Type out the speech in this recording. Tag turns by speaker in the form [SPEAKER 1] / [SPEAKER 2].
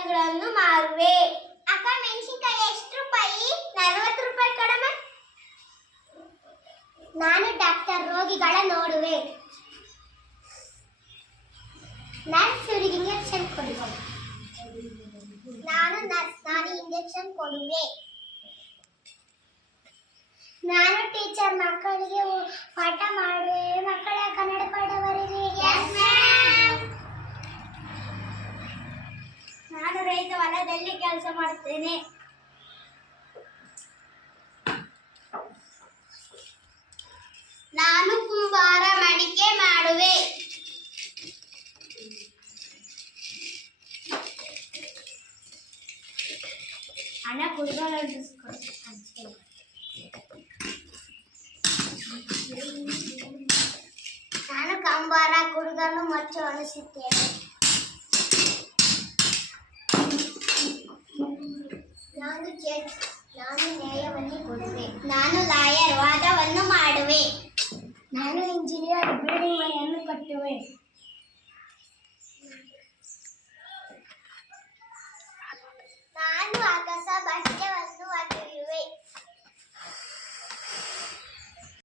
[SPEAKER 1] ರೂಪಾಯಿಗಳನ್ನು ಮಾರುವೆ
[SPEAKER 2] ಅಕ್ಕ ಮೆಣಸಿನಕಾಯಿ ಎಷ್ಟು ರೂಪಾಯಿ
[SPEAKER 1] ನಲವತ್ತು ರೂಪಾಯಿ ಕಡಿಮೆ ನಾನು ಡಾಕ್ಟರ್ ರೋಗಿಗಳ ನೋಡುವೆ ನರ್ಸ್ ಇವರಿಗೆ ಇಂಜೆಕ್ಷನ್ ಕೊಡುವೆ ನಾನು ನರ್ಸ್ ನಾನು ಇಂಜೆಕ್ಷನ್ ಕೊಡುವೆ ನಾನು ಟೀಚರ್ ಮಕ್ಕಳಿಗೆ ಹೊಲದಲ್ಲಿ ಕೆಲಸ ಮಾಡುತ್ತೇನೆ ನಾನು ಕುಂಬಾರ ಮಡಿಕೆ ಮಾಡುವೆ ಹಣ ಕುಡುಗಲ ನಾನು ಕಂಬಾರ ಕುಡುಗನ್ನು ಮಚ್ಚು ಅನಿಸುತ್ತೇನೆ ಲಾಯರ್ ವಾದವನ್ನು ಮಾಡುವೆ ನಾನು ಇಂಜಿನಿಯರ್ ಬಿಲ್ಡಿಂಗ್ ಮನೆಯನ್ನು ಕಟ್ಟುವೆ